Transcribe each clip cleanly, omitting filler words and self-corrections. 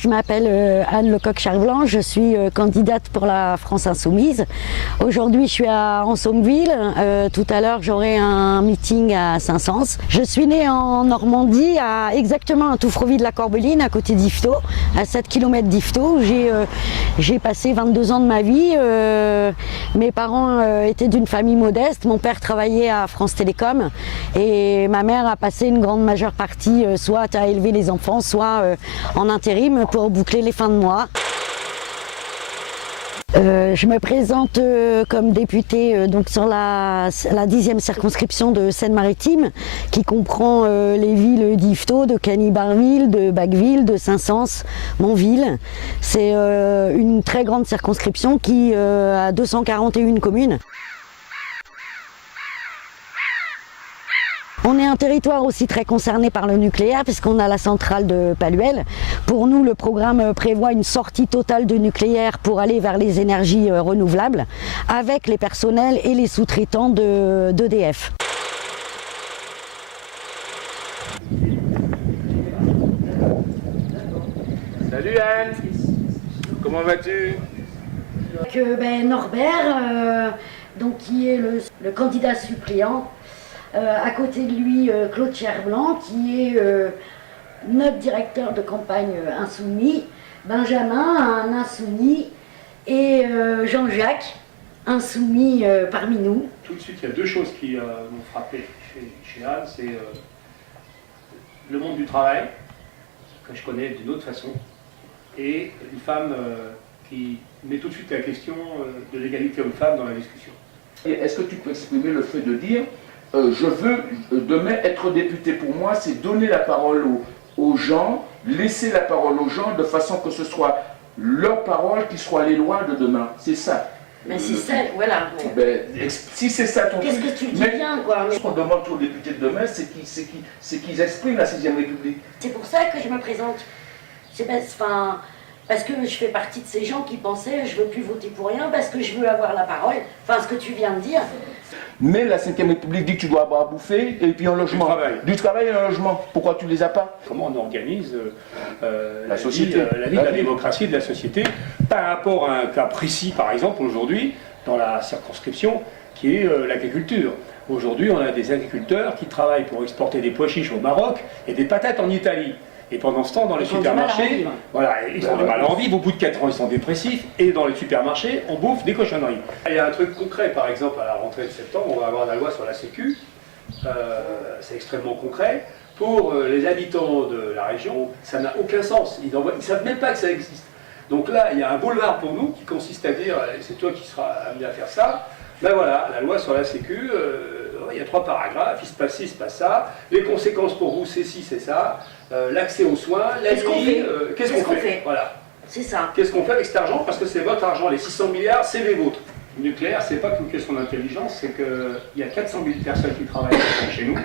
Je m'appelle Anne Lecoq-Charblanc, je suis candidate pour la France Insoumise. Aujourd'hui je suis en Sommeville, tout à l'heure j'aurai un meeting à Saint-Saëns. Je suis née en Normandie, exactement à Touffreville-la-Corbeline, à côté d'Yvetot, à 7 km d'Yvetot. J'ai passé 22 ans de ma vie. Mes parents étaient d'une famille modeste, mon père travaillait à France Télécom et ma mère a passé une grande majeure partie soit à élever les enfants, soit en intérim pour boucler les fins de mois. Je me présente comme députée donc sur la 10e circonscription de Seine-Maritime qui comprend les villes d'Yvetot, de Cagny-Barville, de Bacqueville, de Saint-Saëns, Montville. C'est une très grande circonscription qui a 241 communes. On est un territoire aussi très concerné par le nucléaire puisqu'on a la centrale de Palluel. Pour nous, le programme prévoit une sortie totale de nucléaire pour aller vers les énergies renouvelables avec les personnels et les sous-traitants d'EDF. Salut Anne, comment vas-tu? Norbert, donc, qui est le candidat suppléant. À côté de lui, Claude Charblanc, qui est notre directeur de campagne insoumis, Benjamin, un insoumis, et Jean-Jacques, insoumis parmi nous. Tout de suite, il y a deux choses qui m'ont frappé chez Anne, c'est le monde du travail, que je connais d'une autre façon, et une femme qui met tout de suite la question de l'égalité homme-femme dans la discussion. Est-ce que tu peux exprimer le fait de dire je veux demain être député? Pour moi, c'est donner la parole aux gens, laisser la parole aux gens de façon que ce soit leur parole qui soit les lois de demain. C'est ça. Mais c'est ça, voilà. Si c'est ça ton truc. Qu'est-ce que tu dis bien, quoi. Ce qu'on demande aux députés de demain, c'est qu'ils expriment la 6e République. C'est pour ça que je me présente. Parce que je fais partie de ces gens qui pensaient je ne veux plus voter pour rien parce que je veux avoir la parole. Enfin, ce que tu viens de dire. Mais la 5e République dit que tu dois avoir à bouffer et puis un logement. Du travail et un logement. Pourquoi tu ne les as pas? Comment on organise la société, la vie de la démocratie et de la société par rapport à un cas précis, par exemple, aujourd'hui, dans la circonscription, qui est l'agriculture. Aujourd'hui, on a des agriculteurs qui travaillent pour exporter des pois chiches au Maroc et des patates en Italie. Et pendant ce temps, dans les supermarchés, voilà, ils ont du mal à en vivre. Au bout de 4 ans, ils sont dépressifs. Et dans les supermarchés, on bouffe des cochonneries. Il y a un truc concret, par exemple, à la rentrée de septembre, on va avoir la loi sur la Sécu. C'est extrêmement concret. Pour les habitants de la région, ça n'a aucun sens. Ils ne savent même pas que ça existe. Donc là, il y a un boulevard pour nous qui consiste à dire, c'est toi qui seras amené à faire ça. Ben voilà, la loi sur la Sécu, il y a 3 paragraphes, il se passe ci, il se passe ça. Les conséquences pour vous, c'est ci, c'est ça. L'accès aux soins, la vie, qu'est-ce qu'on fait? Voilà. C'est ça. Qu'est-ce qu'on fait avec cet argent? Parce que c'est votre argent, les 600 milliards, c'est les vôtres. Le nucléaire, c'est pas qu'une question d'intelligence, c'est qu'il y a 400 000 personnes qui travaillent chez nous,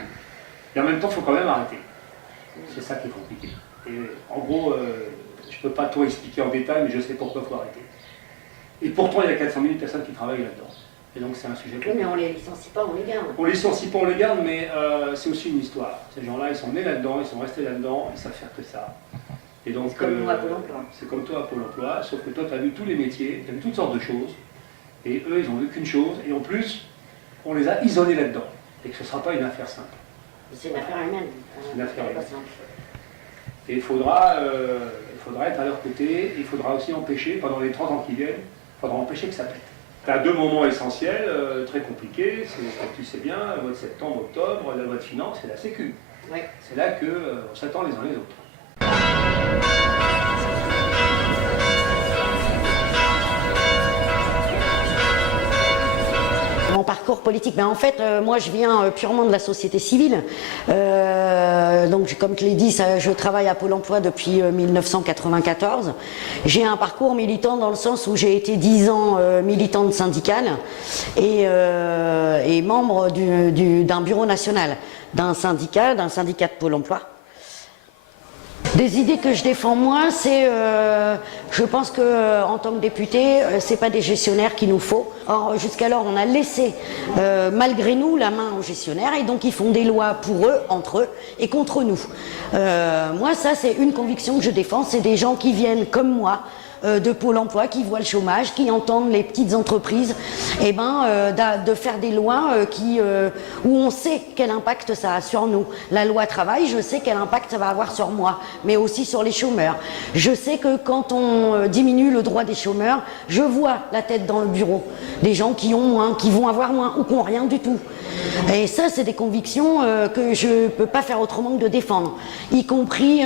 et en même temps, il faut quand même arrêter. C'est ça qui est compliqué. Et en gros, je peux pas tout expliquer en détail, mais je sais pourquoi il faut arrêter. Et pourtant, il y a 400 000 personnes qui travaillent là-dedans. Et donc c'est un sujet compliqué. Oui, mais on les licencie pas, on les garde. On les licencie pas, on les garde, mais c'est aussi une histoire. Ces gens-là, ils sont nés là-dedans, ils sont restés là-dedans, ils savent faire que ça. Et donc, c'est comme nous à Pôle emploi. C'est comme toi à Pôle emploi, sauf que toi, tu as vu tous les métiers, tu as vu toutes sortes de choses, et eux, ils ont vu qu'une chose, et en plus, on les a isolés là-dedans. Et que ce ne sera pas une affaire simple. C'est une affaire humaine. C'est une affaire humaine. Et il faudra être à leur côté, et il faudra aussi empêcher, pendant les 30 ans qui viennent, il faudra empêcher que ça pète. Tu as 2 moments essentiels, très compliqués, c'est ce que tu sais bien, le mois de septembre, octobre, la loi de finances et la Sécu. Oui. C'est là qu'on s'attend les uns les autres. Mon parcours politique, mais en fait, moi je viens purement de la société civile. Donc comme je l'ai dit, je travaille à Pôle emploi depuis 1994. J'ai un parcours militant dans le sens où j'ai été 10 ans militante syndicale et membre d'un bureau national, d'un syndicat de Pôle emploi. Des idées que je défends moi, c'est, je pense que en tant que député, c'est pas des gestionnaires qu'il nous faut. Or, jusqu'alors, on a laissé, malgré nous, la main aux gestionnaires, et donc ils font des lois pour eux, entre eux, et contre nous. Moi, ça, c'est une conviction que je défends. C'est des gens qui viennent comme moi, de Pôle emploi, qui voient le chômage, qui entendent les petites entreprises, et de faire des lois où on sait quel impact ça a sur nous. La loi travail, je sais quel impact ça va avoir sur moi, mais aussi sur les chômeurs. Je sais que quand on diminue le droit des chômeurs, je vois la tête dans le bureau, des gens qui ont moins, qui vont avoir moins, ou qui n'ont rien du tout. Et ça, c'est des convictions que je ne peux pas faire autrement que de défendre, y compris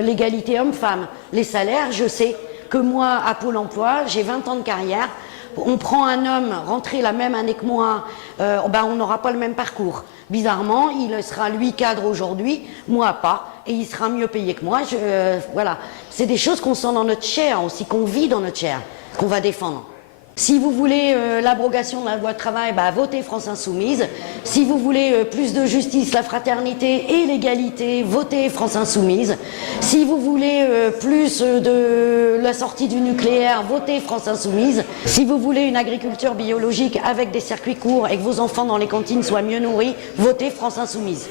l'égalité homme-femme. Les salaires, je sais que moi, à Pôle emploi, j'ai 20 ans de carrière. On prend un homme rentré la même année que moi, on n'aura pas le même parcours. Bizarrement, il sera lui cadre aujourd'hui, moi pas, et il sera mieux payé que moi. Voilà, c'est des choses qu'on sent dans notre chair aussi, qu'on vit dans notre chair, qu'on va défendre. Si vous voulez l'abrogation de la loi de travail, votez France Insoumise. Si vous voulez plus de justice, la fraternité et l'égalité, votez France Insoumise. Si vous voulez plus de la sortie du nucléaire, votez France Insoumise. Si vous voulez une agriculture biologique avec des circuits courts et que vos enfants dans les cantines soient mieux nourris, votez France Insoumise.